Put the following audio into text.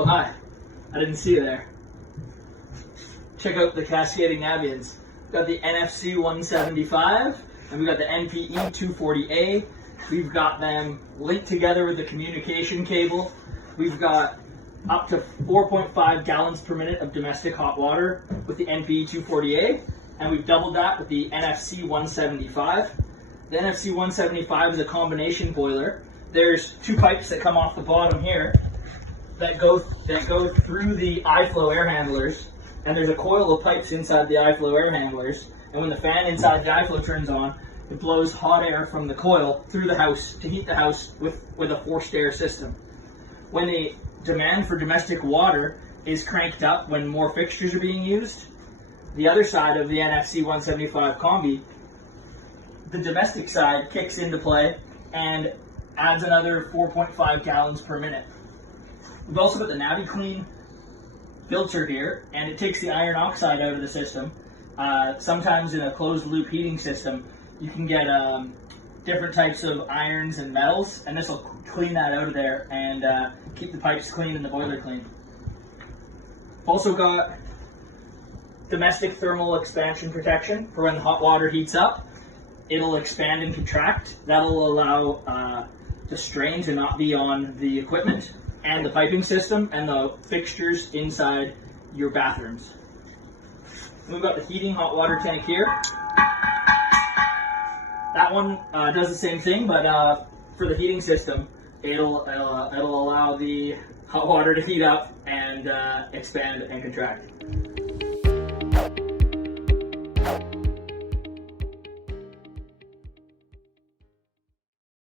Oh, hi. I didn't see you there. Check out the Cascading Naviens. We've got the NFC-175 and we've got the NPE-240-A. We've got them linked together with the communication cable. We've got up to 4.5 gallons per minute of domestic hot water with the NPE-240-A, and we've doubled that with the NFC-175. The NFC-175 is a combination boiler. There's two pipes that come off the bottom here that go through the iFlow air handlers, and there's a coil of pipes inside the iFlow air handlers, and when the fan inside the iFlow turns on, it blows hot air from the coil through the house to heat the house with a forced air system. When the demand for domestic water is cranked up when more fixtures are being used, the other side of the NFC-175 combi, the domestic side kicks into play and adds another 4.5 gallons per minute. We've also got the NaviClean filter here, and it takes the iron oxide out of the system. Sometimes in a closed loop heating system, you can get different types of irons and metals, and this will clean that out of there and keep the pipes clean and the boiler clean. Also got domestic thermal expansion protection for when the hot water heats up. It'll expand and contract. That'll allow the strain to not be on the equipment and the piping system and the fixtures inside your bathrooms. And we've got the heating hot water tank here. That one does the same thing, but for the heating system, it'll allow the hot water to heat up and expand and contract.